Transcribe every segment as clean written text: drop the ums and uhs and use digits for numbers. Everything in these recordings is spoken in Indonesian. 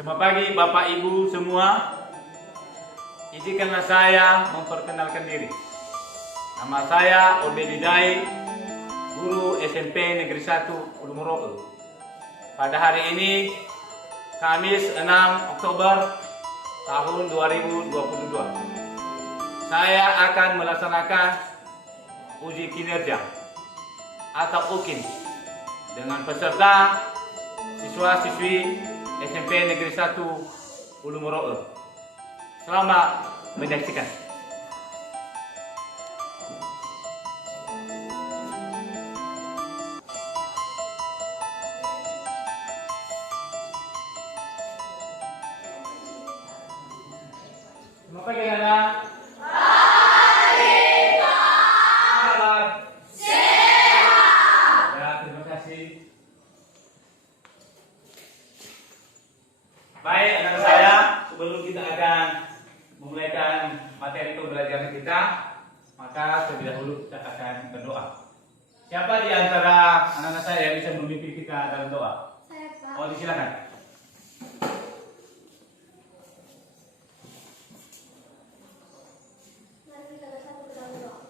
Selamat pagi Bapak Ibu semua. Izinkanlah saya memperkenalkan diri. Nama saya Obedidai, guru SMP Negeri 1 Ulu Moro'o. Pada hari ini, Kamis 6 Oktober tahun 2022, saya akan melaksanakan uji kinerja atau UKIN dengan peserta siswa-siswi SMP Negeri 1 Ulu Moro'o. Selamat menyaksikan. Selamat pagi anak-anak. Selamat sehat. Ya, terima kasih. Baik, anak saya, sebelum kita akan memulaikan materi pembelajaran kita, maka terlebih dahulu kita akan berdoa. Siapa di antara anak-anak saya yang bisa memimpin kita dalam doa? Saya, Pak. Oh, disilakan. Mari kita bersatu dalam doa.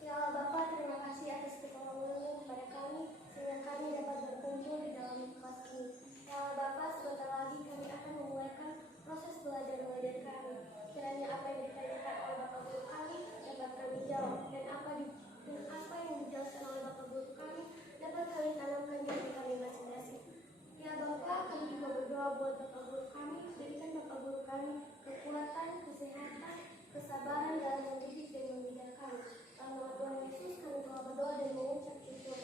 Ya Allah Bapa, terima kasih atas pertolongan-Mu kepada kami, sehingga kami dapat berkumpul di dalam kelas ini. Ya Allah Bapa, sebentar lagi kami akan memulaikan proses belajar mengajar kami. Kiranya apa yang ditanyakan oleh Bapak Guru kami dapat kami jawab, dan apa yang dijelaskan oleh Bapak Guru kami dapat kami tanamkan di diri kami masing-masing. Ya Bapa, kami juga berdoa buat Bapak Guru kami, berikan Bapak Guru kami kekuatan, kesehatan, kesabaran dalam mendidik dan mengajar kami. Dalam nama Tuhan Yesus kami telah berdoa dan mengucap syukur.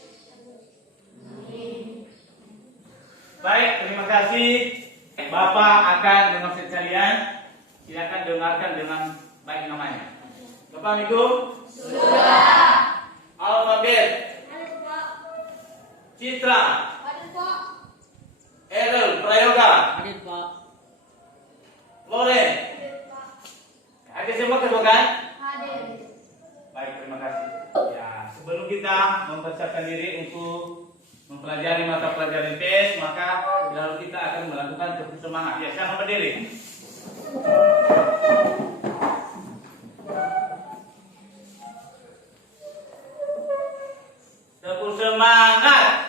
Amin. Baik, terima kasih. Bapak akan memaksud kalian. Silakan dengarkan dengan baik namanya. Bapak itu Sudah. Alfabet. Hadir Pak. Citra. Hadir Pak. Errol Prayoga. Hadir Pak. Loren. Hadir Pak. Ada semua kebukan? Hadir. Baik, terima kasih. Ya, sebelum kita mempersiapkan diri untuk mempelajari mata pelajaran IPS, maka lalu kita akan melakukan tepuk semangat. Ya, siapa berdiri? Tepuk semangat.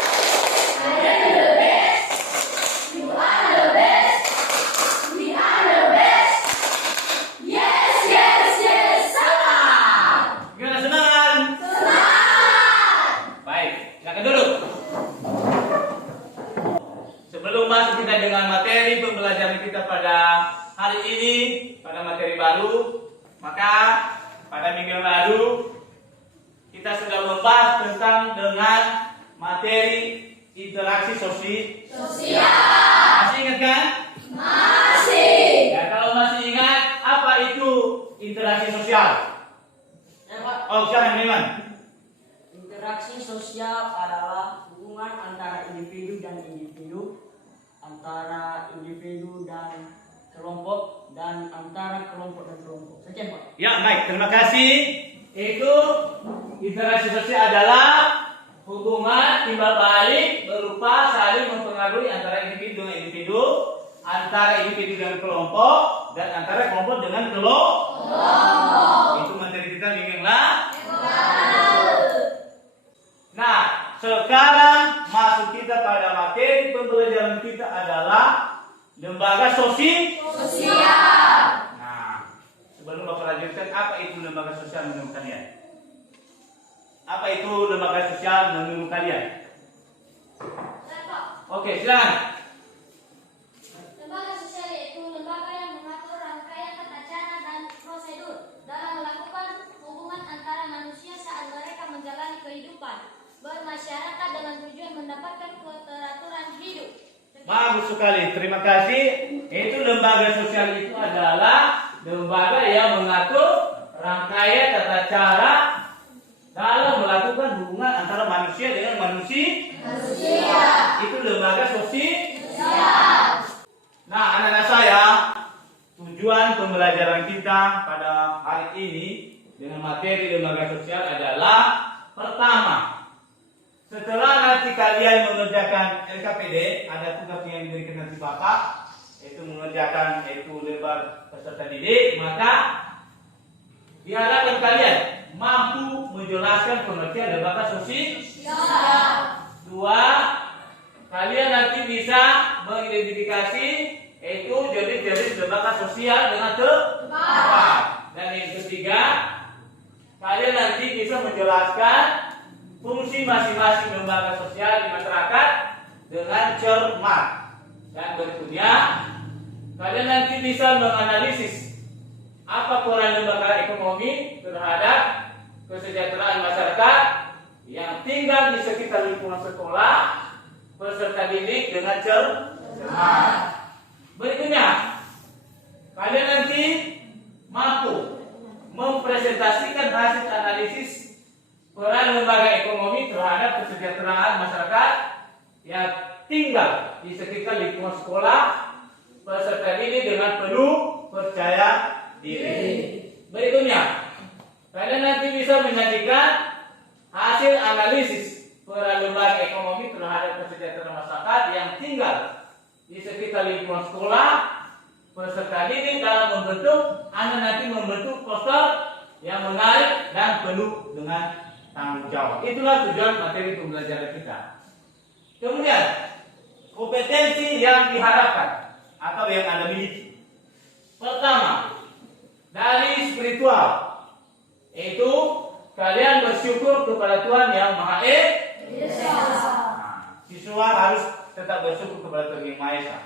Gimana, senang? Baik, silakan duduk. Sebelum masuk kita dengan materi pembelajaran kita pada hari ini, pada materi baru, maka pada minggu yang lalu kita sudah membahas tentang dengan materi interaksi sosial. Masih ingat kan? Masih. Ya, kalau masih ingat, apa itu interaksi sosial? Ya Pak, Oh, silakan Iman. interaksi sosial adalah hubungan antara individu dan individu, antara individu dan kelompok, dan antara kelompok dan kelompok. Sekian Pak. Ya, baik, terima kasih. Itu interaksi sosial adalah hubungan timbal balik berupa saling mempengaruhi antara individu dengan individu, antara individu dengan kelompok, dan antara kelompok dengan kelompok. Itu materi kita minggu yang lalu. Nah, sekarang masuk kita pada materi pembelajaran kita adalah lembaga sosial. Nah, sebelum Bapak lanjutkan, apa itu lembaga sosial menurut kalian? Apa itu lembaga sosial menurut kalian? Oke, silakan. Lembaga sosial yaitu lembaga yang mengatur rangkaian tata cara dan prosedur dalam melakukan hubungan antara manusia saat mereka menjalani kehidupan bermasyarakat dengan tujuan mendapatkan keteraturan hidup. Bagus sekali, terima kasih. Itu lembaga sosial itu adalah lembaga yang mengatur rangkaian tata cara dalam melakukan hubungan antara manusia dengan manusia. Itu lembaga sosial. Nah, anak-anak saya, tujuan pembelajaran kita pada hari ini dengan materi lembaga sosial adalah pertama, setelah nanti kalian mengerjakan LKPD, ada tugas yang diberikan nanti Bapak, yaitu mengerjakan yaitu lebar peserta didik, maka diharapkan kalian mampu menjelaskan pengertian lembaga sosial. Dua, kalian nanti bisa mengidentifikasi yaitu jenis-jenis lembaga sosial dengan tepat. Dan yang ketiga, kalian nanti bisa menjelaskan fungsi masing-masing lembaga sosial di masyarakat dengan cermat. Dan berikutnya, kalian nanti bisa menganalisis apa peran lembaga ekonomi terhadap kesejahteraan masyarakat yang tinggal di sekitar lingkungan sekolah, peserta didik dengan cermat. Berikutnya, kalian nanti mampu mempresentasikan hasil analisis peran lembaga ekonomi terhadap kesejahteraan masyarakat yang tinggal di sekitar lingkungan sekolah, peserta didik dengan penuh percaya diri. Berikutnya, kalian nanti bisa menyajikan hasil analisis peran lembaga ekonomi terhadap kesejahteraan masyarakat yang tinggal di sekitar lingkungan sekolah, peserta didik dalam Anda nanti membentuk poster yang menarik dan penuh dengan tanggung jawab. Itulah tujuan materi pembelajaran kita. Kemudian, kompetensi yang diharapkan atau yang Anda miliki. Pertama, dari spiritual, yaitu kalian bersyukur kepada Tuhan yang Maha Esa. Siswa harus tetap bersyukur kepada Tuhan yang Maha Esa.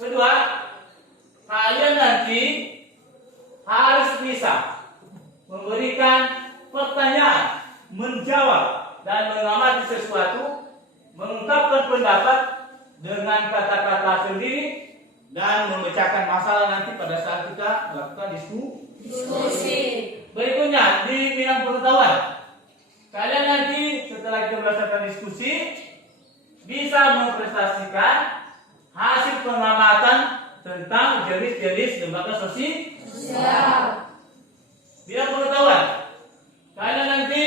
Kedua, kalian nanti harus bisa memberikan pertanyaan, menjawab dan mengamati sesuatu, mengungkapkan pendapat dengan kata-kata sendiri dan memecahkan masalah nanti pada saat kita melakukan diskusi. Berikutnya di bidang pengetahuan, kalian nanti setelah kita berdasarkan diskusi bisa mempresentasikan hasil pengamatan tentang jenis-jenis lembaga sosial. Bidang pengetahuan, kalian nanti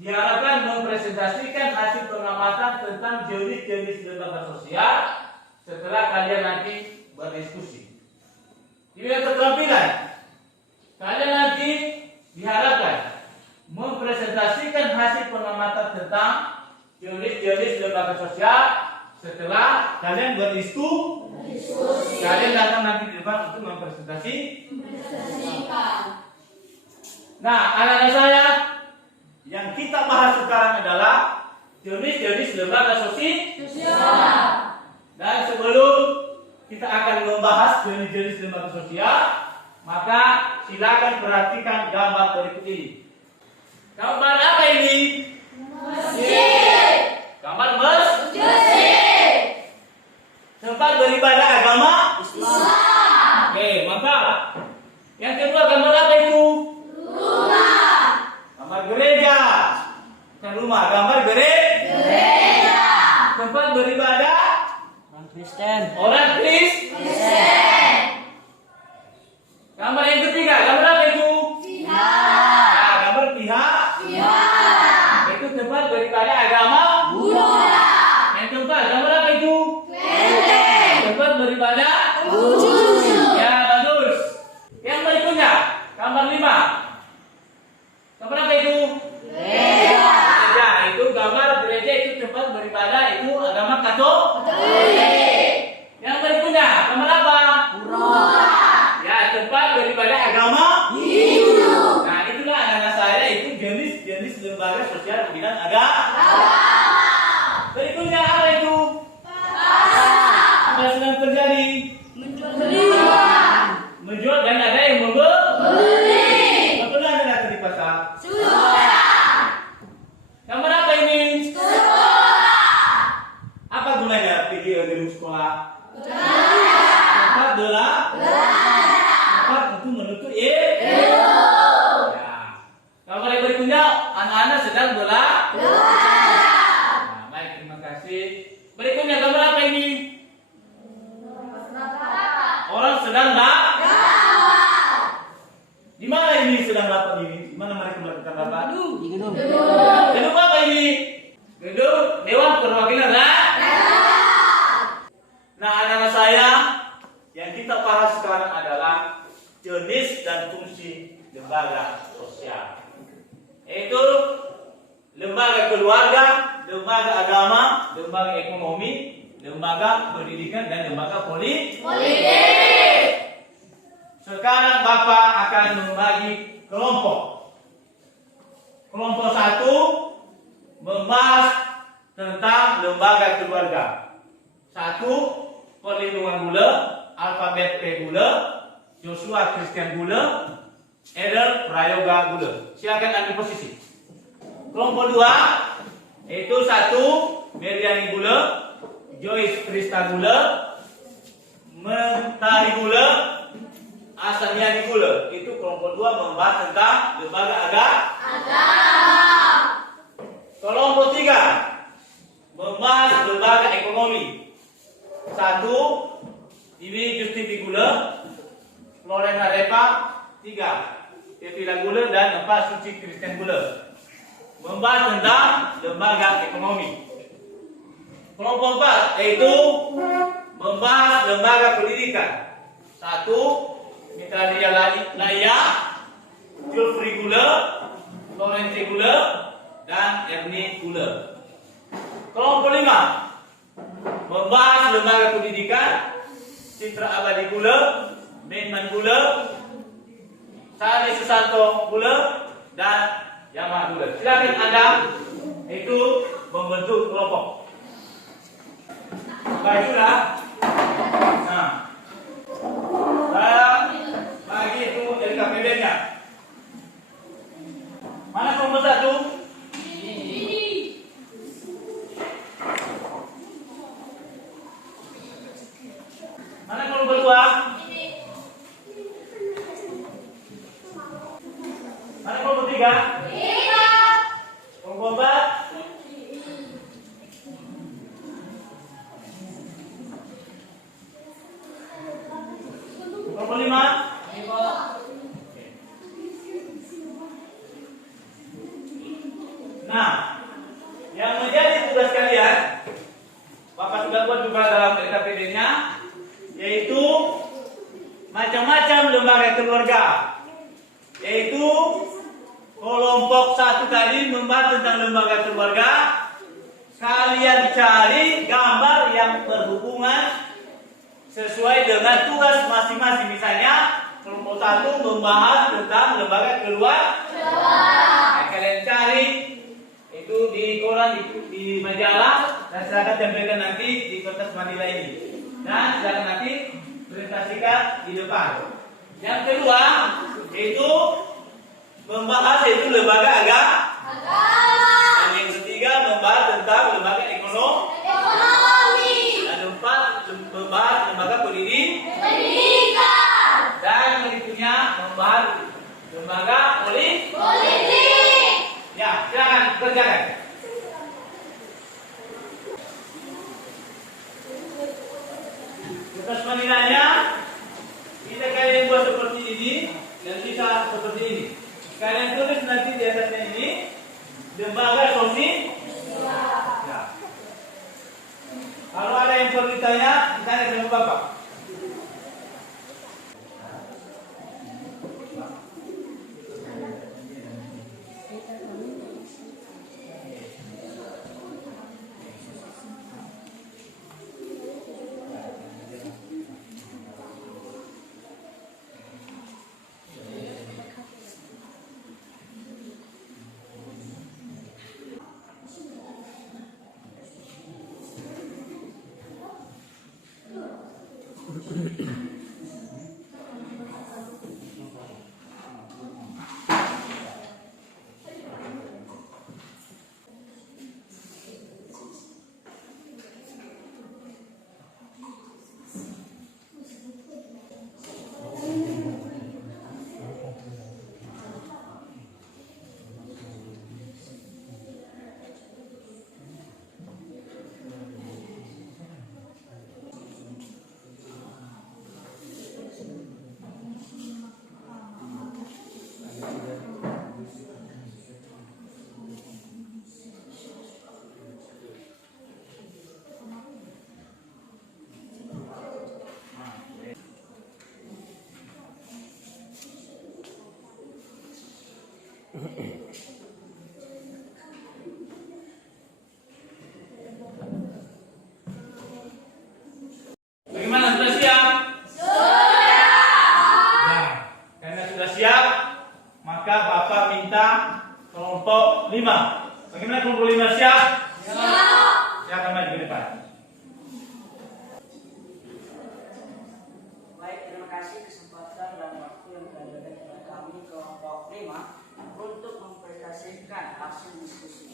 diharapkan mempresentasikan hasil pengamatan tentang jenis-jenis lembaga sosial setelah kalian nanti berdiskusi. Di bidang keterampilan, kalian nanti diharapkan mempresentasikan hasil pengamatan tentang jenis-jenis lembaga sosial setelah kalian berdiskusi. Kalian datang nanti di depan untuk mempresentasikan. Nah, anak-anak saya, yang kita bahas sekarang adalah jenis-jenis lembaga sosial. Dan sebelum kita akan membahas jenis-jenis lembaga sosial, maka silakan perhatikan gambar berikut ini. Gambar apa ini? Masjid. Gambar masjid. Tempat beribadah agama Islam. Oke, mantap. Yang kedua, gambar apa itu? Rumah. Gambar gereja. Bukan rumah, gambar gereja. Tempat beribadah Kristen. orang Kristen. Gambar yang ketiga, gambar apa itu? Pihak. Nah, gambar pihak. Itu tempat beribadah agama Buddha. Yang keempat, gambar apa itu? Tempat beribadah ya, bagus. Yang berikutnya, gambar 5. Gambar apa itu? Gereja. Itu gambar gereja, itu tempat beribadah itu agama Katolik. Yang berikutnya, gambar apa? Ya, tempat beribadah agama Hindu. Nah, itulah anak-anak saya, itu jenis-jenis lembaga sosial di bidang agama. Berikutnya apa itu? Apa sedang terjadi? Menjual dan ada yang membeli. Betul, Anda datang di pasar? Gambar apa ini? Apa gunanya pergi ke gedung sekolah? Tempat tempat untuk menuntut ilmu. Ya. Gambar yang berikutnya, anak-anak sedang belajar. Nah, baik, terima kasih. Berikutnya gambar apa ini? Orang sedang di mana ini sedang rapat ini? Di mana mereka melakukan rapat? Di gedung. Gedung apa ini? Gedung Dewan Perwakilan Rakyat. Nah, anak-anak saya, lembaga ekonomi, lembaga pendidikan, dan lembaga politik. Sekarang Bapak akan membagi kelompok. Kelompok 1 membahas tentang lembaga keluarga. 1. Perlindungan gula, alfabet P gula, Joshua Christian gula, Eder Prayoga gula. Silakan ambil posisi. Kelompok 2 yaitu 1. Meriani gula, Joyce Krista gula, Mentari gula, Asamiani gula. Itu kelompok 2 membahas tentang lembaga agama. Kelompok 3 membahas lembaga ekonomi. 1. Iwi Justipi gula, Loren Harepa. 3. Pevila gula, dan 4. Suci Kristen gula. Membahas tentang lembaga ekonomi. Kelompok 4 yaitu membahas lembaga pendidikan. 1. Mitra Dia Laya, Julfri gula, Florence gula, dan Ernie gula. Kelompok 5 membahas lembaga pendidikan. Citra Abadi gula, Benman gula, Sani Susanto gula, dan Yama gula. Silakan Anda itu membentuk kelompok. Baiklah. Nah, saya bagi itu LKPD-nya. Mana kelompok 1? Mana kelompok 2? Mana kelompok 3? Kelompok 4? Kelompok 5? Nah, yang menjadi tugas kalian, Bapak sudah buat juga dalam LKPD-nya, yaitu macam-macam lembaga keluarga. Yaitu kelompok 1 tadi membahas tentang lembaga keluarga. Kalian cari gambar yang berhubungan sesuai dengan tugas masing-masing. Misalnya kelompok 1 membahas tentang lembaga keluarga. Nah, kalian cari itu di koran, di majalah, dan silakan tempelkan nanti di kertas manila ini. Dan silakan nanti presentasikan di depan. Yang kedua itu membahas itu lembaga agama. Dan yang ketiga membahas tentang lembaga ekonomi. Dan 4 membahas lembaga pendidikan. Dan berikutnya membahas lembaga politik. Ya, silakan kerjakan. Kertas manilanya kita kalian buat seperti ini dan bisa seperti ini. Kalian tulis nanti di atasnya ini lembaga sosial. Ya. Kalau ada yang perlu ditanya, ditanya sama Bapak.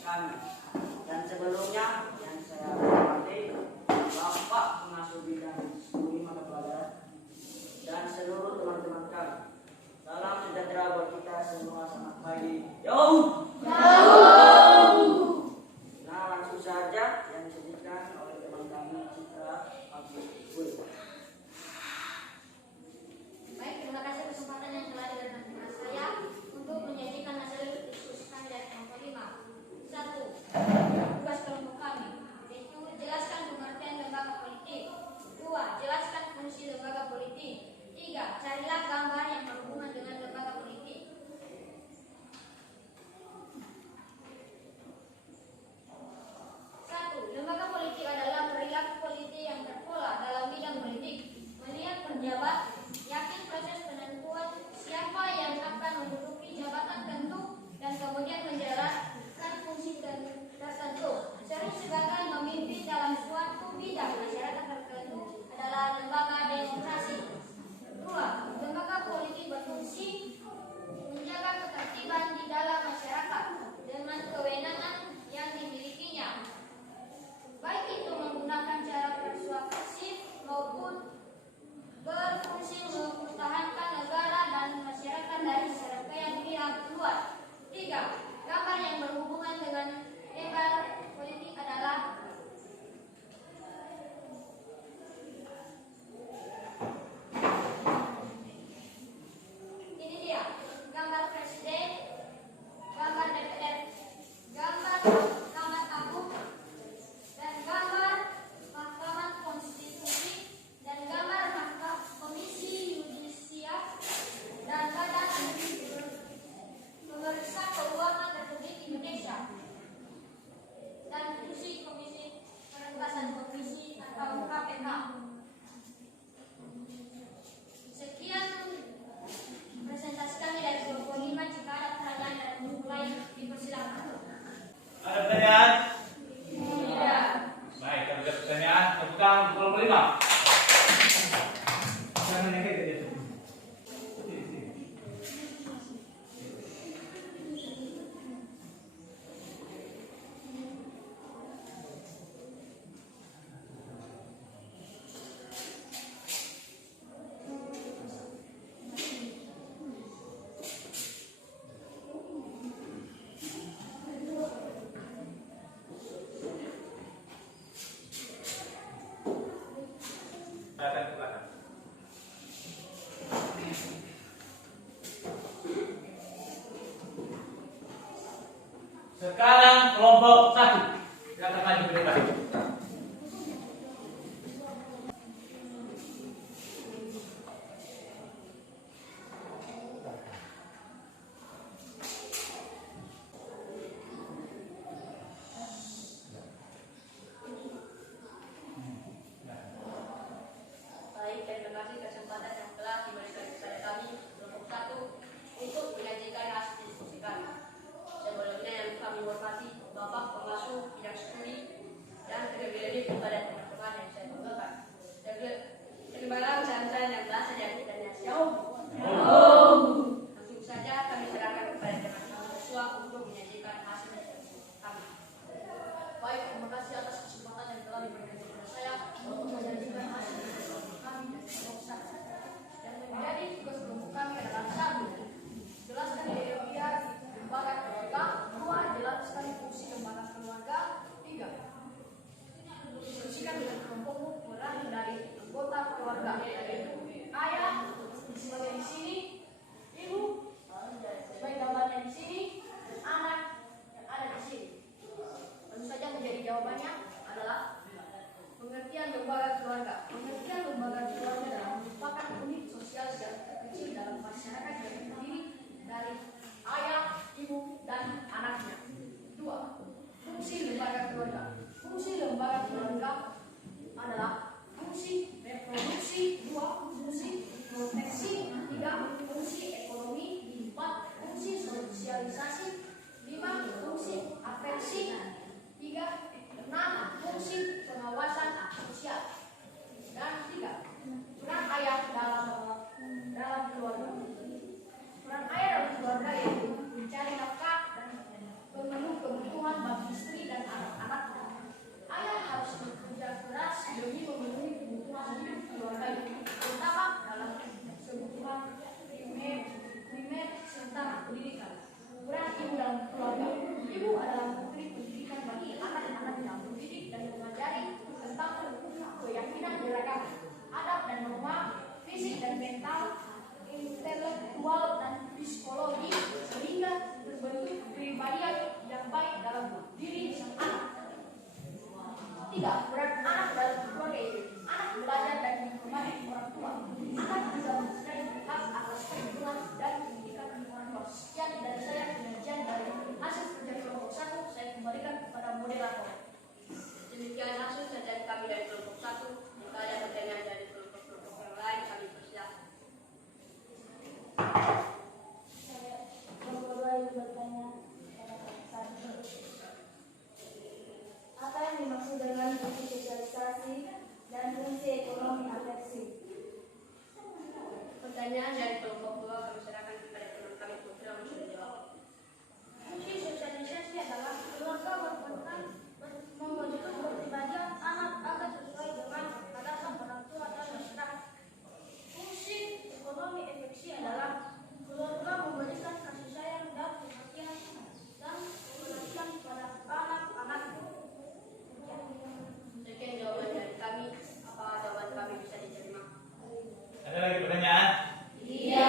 kami. Dan sebelumnya yang saya hormati Bapak Pengasuh Bidang Studi Mata Pelajaran dan seluruh teman-teman kami. Salam sejahtera buat kita semua, selamat pagi. Yo. Nah, langsung saja yang disajikan oleh teman kami Citra Abdul. Baik, terima kasih kesempatan yang telah diberikan kepada saya untuk menyajikan hasil diskusi kami dari kelompok 5. 1. Tugas kelompok kami, yaitu jelaskan pengertian lembaga politik. 2. Jelaskan fungsi lembaga politik. 3. Carilah gambar yang berhubungan dengan lembaga politik. 1. Lembaga politik adalah perilaku politik yang terpola dalam bidang politik. Melihat penjabat, yakin proses penentuan siapa yang akan menduduki jabatan tertentu dan kemudian menjalankan fungsi tertentu. Sering sebagai memimpin dalam suatu bidang masyarakat tertentu adalah lembaga demokrasi. 2. Lembaga politik berfungsi menjaga ketertiban di dalam masyarakat dengan kewenangan yang dimilikinya, baik itu menggunakan cara persuasif maupun berfungsi mempertahankan negara dan masyarakat dari serangkaian pihak luar. 3. Gambar yang berhubungan dengan lembaga politik adalah ini dia, gambar presiden, gambar DPR, gambar Mahkamah Agung, dan gambar Mahkamah Konstitusi, dan gambar Mahkamah Komisi Yudisial, dan Badan Pemeriksa Keuangan Republik Indonesia, dan fungsi Komisi Pemerintahan Komisi atau KPK. Sekian presentasi kami dari kelompok 5. Jika ada pertanyaan dan mulai dipersilakan. Ada pertanyaan? Tidak. Baik, kalau ada pertanyaan, tepuk tangan untuk kelompok 5. Jangan yang kayak gitu. Datang ke belakang. Sekarang kelompok 1. Silakan maju ke depan. Baik, terima kasih kesempatan yang telah diberikan kepada kami kelompok 1 untuk menyajikan hasil diskusi kami. Sebelumnya yang kami hormati Bapak Pengasuh Bidang Studi dan lebih-lebih kepada teman-teman yang saya banggakan. Terima kasih sambutan yang telah saya dan Syahum. Langsung saja kami serahkan kepada teman-teman siswa untuk menyajikan hasil diskusi kami. Baik, terima kasih atas kesempatan yang telah diberikan kepada saya untuk menyajikan hasil diskusi kami dari kelompok 1. Yang menjadi tugas kelompok kami adalah 1. Jelaskan ideologi lembaga keluarga. 2. Jelaskan fungsi lembaga keluarga. 3. Diskusikan dengan kelompokmu peran dari anggota keluarga, yaitu ayah sebagai di sini, ibu sebagai gambarnya di sini, dan anak yang ada di sini. Tentu saja menjadi jawabannya adalah pengertian lembaga keluarga. Pengertian lembaga keluarga adalah merupakan unit sosial yang terkecil dalam masyarakat yang terdiri dari ayah, ibu, dan anaknya. 2. Fungsi lembaga keluarga. Fungsi lembaga keluarga adalah fungsi reproduksi. 2. Fungsi proteksi. 3. Fungsi ekonomi. 4. Fungsi sosialisasi. 5. Fungsi afeksi. 6. Fungsi pengawasan sosial. Dan 3. Peran ayah dalam keluarga. Peran ayah dalam keluarga yaitu mencari nafkah dan pemenuh kebutuhan bagi moderator. Demikian hasil dari kami dari kelompok 1. Jika ada pertanyaan dari kelompok-kelompok yang lain, kami persilakan. Saya kelompok 2 ingin bertanya kepada kelompok 1. Apa yang dimaksud dengan fungsi sosialisasi dan fungsi ekonomi afeksi? Pertanyaan dari kelompok 2 kami serahkan kepada teman kami Putra untuk menjawab. Fungsi sosialisasi adalah keluarga berperan mewujudkan kepribadian anak agar sesuai dengan harapan orang tua dan masyarakat. Fungsi ekonomi efeksi adalah keluarga memberikan kasih sayang dan perhatian dan perhatian pada anak-anak. Sekian jawaban dari kami. Apa jawaban kami bisa diterima? Ada lagi pertanyaan? Iya.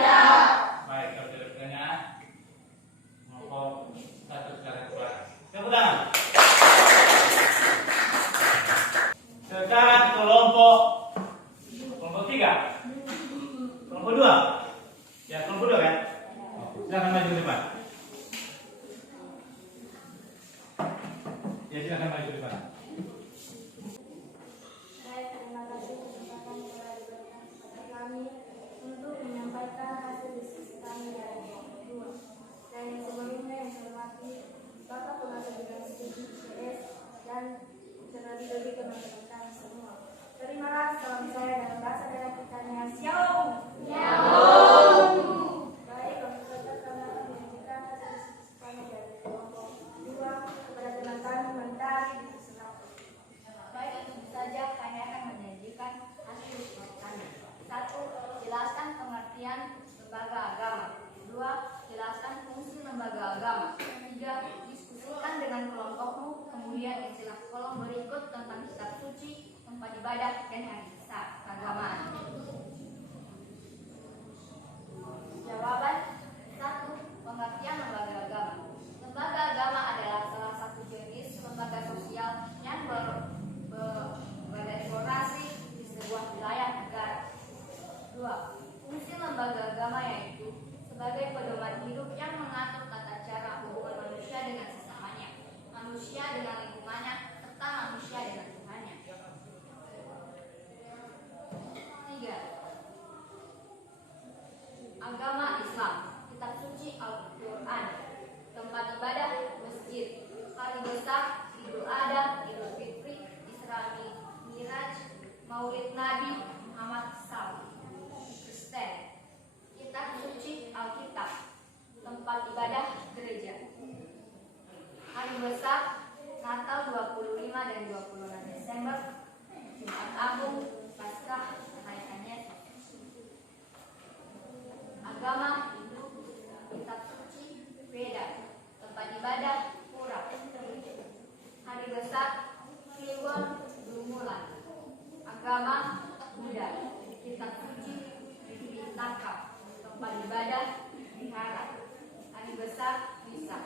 Baik, kalau tidak ada pertanyaan, kelompok 1 sekarang keluar. Tepuk tangan. Sekarang kelompok 3. Kelompok 2. Ya, kelompok 2 kan? Silakan maju ke depan. Ya, silakan maju ke depan. Saya terima kasih kesempatan yang telah diberikan kepada kami untuk menyampaikan hasil diskusi kami dari kelompok 2. Dan yang sebelumnya yang saya hormati Bapak Pengatur Bidang Studi PS dan terlebih-lebih teman-teman kami semua. Terimalah salam saya dalam bahasa daerah kitanya Shalom. Baik, langsung saja kami akan menyampaikan hasil diskusi kami dari kelompok 2 kepada teman kami Mentari di Selatan. Baik, tentu saja kami akan menyajikan hasil diskusi kami. 1. Jelaskan pengertian lembaga agama. 2. Jelaskan fungsi lembaga agama. 3. Diskusikan dengan kelompokmu. Kemudian isilah kolom berikut tentang kitab suci, tempat ibadah, dan hari besar keagamaan. Jawaban. 1. Pengertian lembaga agama. Lembaga agama adalah salah satu jenis lembaga sosial yang berorganisasi di sebuah wilayah negara. 2. Fungsi lembaga agama yaitu sebagai pedoman hidup yang mengatur tata cara hubungan manusia dengan sesamanya, manusia dengan lingkungannya, serta manusia dengan Tuhannya. 3. Agama Islam, kitab suci Al-Quran, tempat ibadah masjid, hari besar, Idul Adha, Idul Fitri, Isra Miraj, Maulid Nabi Muhammad SAW. Kristen, kitab suci Alkitab, tempat ibadah gereja. Hari besar, Natal 25 dan 26 Desember, Jumat Agung, Paskah, Kenaikan Yesus. Agama Hindu, kitab suci Veda, tempat ibadah Pura. Hari besar, Kliwon Durmulan. Agama Buddha, kitab suci Pitaka, tempat ibadah Vihara. Hari besar Misa.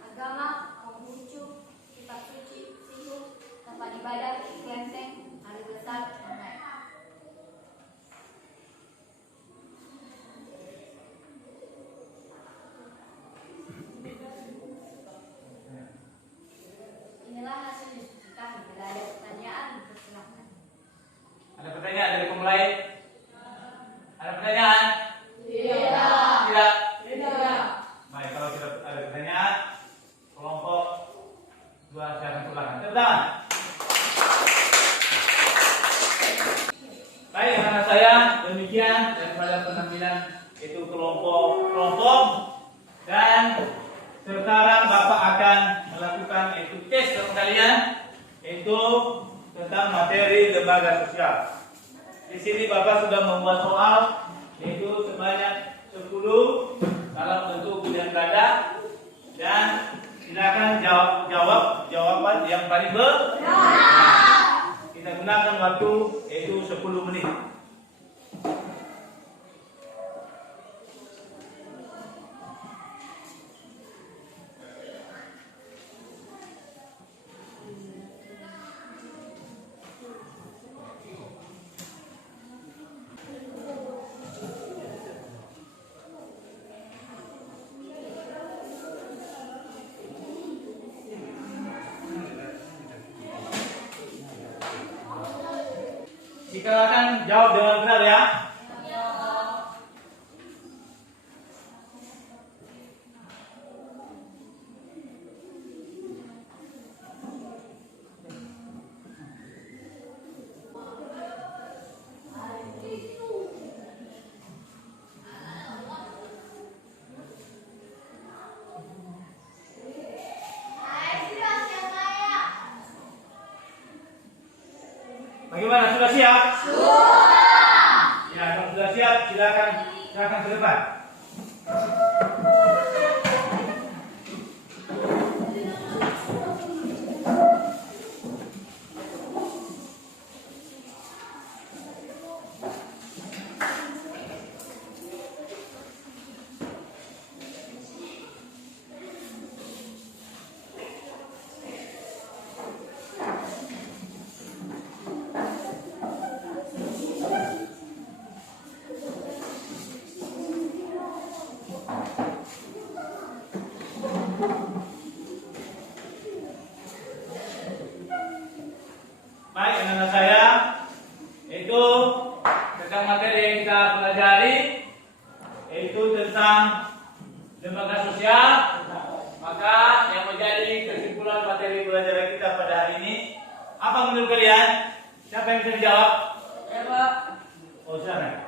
Agama Konghucu, kitab suci Sihu, tempat ibadah Klenteng. Hari besar Honai. Inilah hasil diskusi kami. Bila ada pertanyaan, dipersilakan. Ada pertanyaan dari kelompok lain? Ada pertanyaan? Tidak. Baik, kalau tidak ada pertanyaan, kelompok 2 silakan ke belakang. Tepuk tangan. Baik, anak saya, demikian daripada penampilan itu kelompok dan sekarang Bapak akan melakukan itu tes untuk kalian, yaitu tentang materi lembaga sosial. Di sini Bapak sudah membuat soal, yaitu sebanyak 10 dalam bentuk bulan ganda, dan silakan jawab jawaban yang paling benar. Kita gunakan waktu yaitu 10 menit. silakan jawab dengan benar ya. Bagaimana, sudah siap? Sudah. Ya, kalau sudah siap, silakan ke depan. Baik, anak-anak saya, itu tentang materi yang kita pelajari, yaitu tentang lembaga sosial. Maka yang menjadi kesimpulan materi pelajaran kita pada hari ini, apa menurut kalian? Siapa yang bisa dijawab? Ya, Pak. Oh, silakan.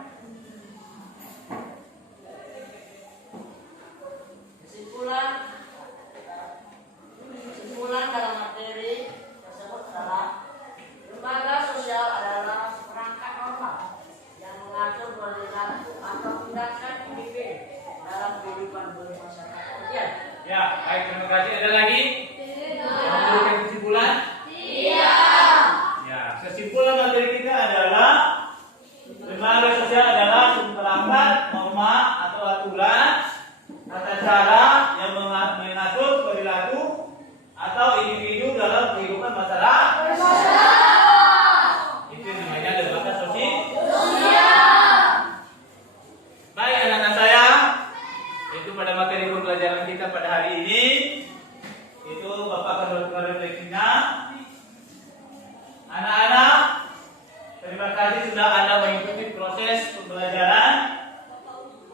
Kesimpulan dalam materi tersebut adalah lembaga sosial adalah perangkat normal yang mengatur perilaku atau tindakan individu dalam kehidupan bermasyarakat. Ya, baik, terima kasih. Ada lagi? Yang memberikan kesimpulan? Ya, kesimpulan materi kita adalah lembaga sosial adalah perangkat norma atau aturan tata cara yang mengatur perilaku atau individu dalam kehidupan masyarakat. Itu namanya lembaga sosial. Baik, anak-anak saya, itu pada materi pembelajaran kita pada hari ini. Itu Bapak akan melakukan refleksinya. Anak-anak, terima kasih sudah Anda mengikuti proses pembelajaran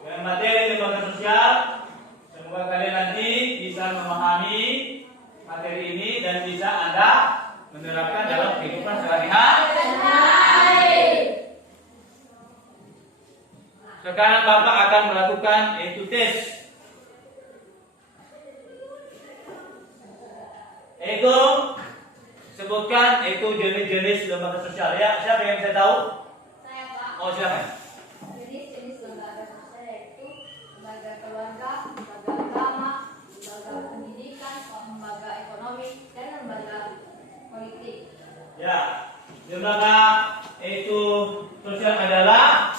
dengan materi lembaga sosial. Semoga kalian nanti bisa memahami materi ini dan bisa Anda menerapkan dalam kehidupan sehari-hari. Sekarang Bapak akan melakukan yaitu tes. Itu sebutkan itu jenis-jenis lembaga sosial ya. Siapa yang bisa tahu? Saya, Pak. Oh, silakan. Jenis-jenis lembaga sosial yaitu lembaga keluarga, lembaga agama, lembaga pendidikan, lembaga ekonomi, dan lembaga politik. Ya, lembaga itu sosial adalah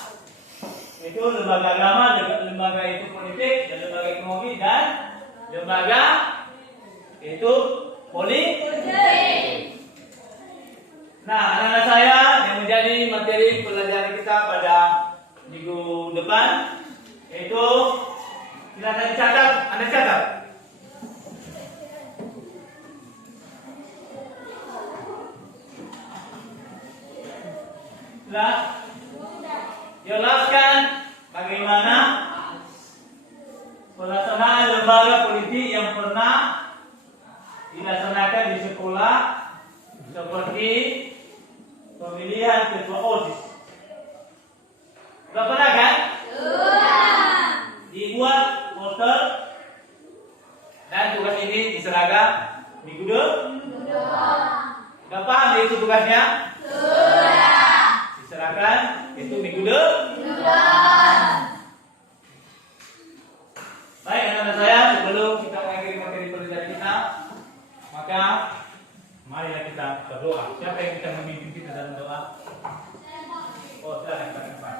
itu lembaga agama, lembaga itu politik, dan lembaga ekonomi, dan lembaga itu politik. Nah, anak-anak saya yang menjadi materi pelajaran kita pada minggu depan yaitu silakan catat, Anda catat. Jelaskan bagaimana pelaksanaan lembaga politik yang pernah dilaksanakan di sekolah seperti pemilihan ketua OSIS. Sudah pernah kan? Sudah. Dibuat poster dan tugas ini diserahkan minggu depan. Sudah paham itu tugasnya? Sudah. Diserahkan itu minggu depan. Baik, anak-anak saya, sebelum kita mengakhiri materi pelajaran kita, maka marilah kita berdoa. Siapa yang bisa memimpin kita dalam doa? Oh, silakan Pak.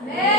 Amin.